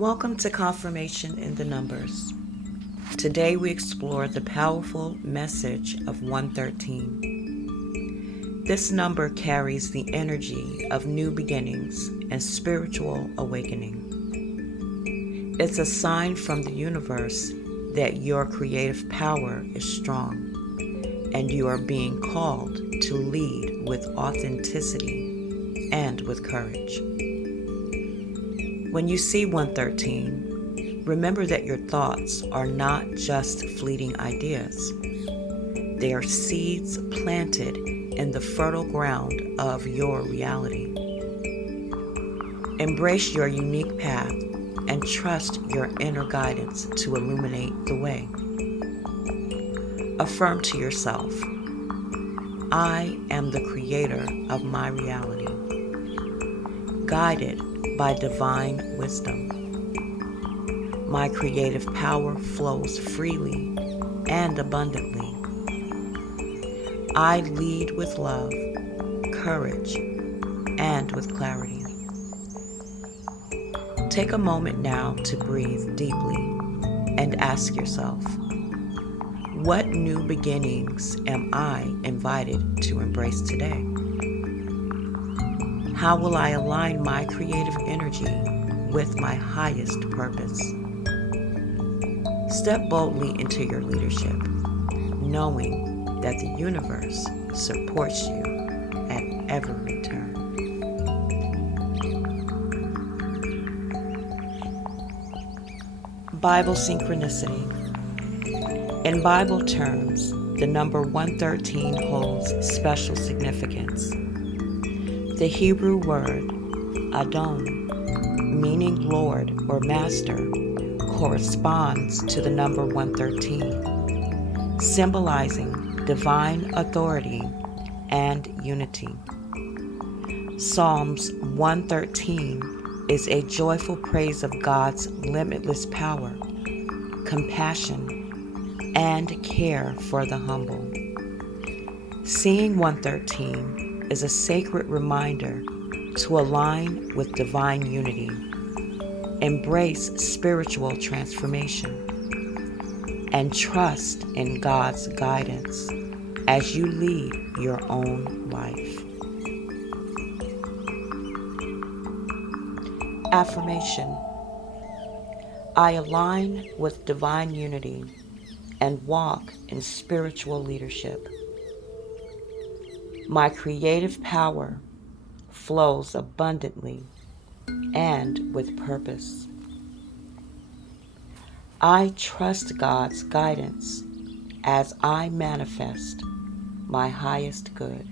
Welcome to Confirmation in the Numbers. Today we explore the powerful message of 113. This number carries the energy of new beginnings and spiritual awakening. It's a sign from the universe that your creative power is strong and you are being called to lead with authenticity and with courage. When you see 113, remember that your thoughts are not just fleeting ideas. They are seeds planted in the fertile ground of your reality. Embrace your unique path and trust your inner guidance to illuminate the way. Affirm to yourself, I am the creator of my reality, guided by divine wisdom. My creative power flows freely and abundantly. I lead with love, courage, and with clarity. Take a moment now to breathe deeply and ask yourself, what new beginnings am I invited to embrace today? How will I align my creative energy with my highest purpose? Step boldly into your leadership, knowing that the universe supports you at every turn. Bible synchronicity. In Bible terms, the number 113 holds special significance. The Hebrew word Adon, meaning Lord or Master, corresponds to the number 113, symbolizing divine authority and unity. Psalms 113 is a joyful praise of God's limitless power, compassion, and care for the humble. Seeing 113 is a sacred reminder to align with divine unity, embrace spiritual transformation, and trust in God's guidance as you lead your own life. Affirmation. I align with divine unity and walk in spiritual leadership. My creative power flows abundantly and with purpose. I trust God's guidance as I manifest my highest good.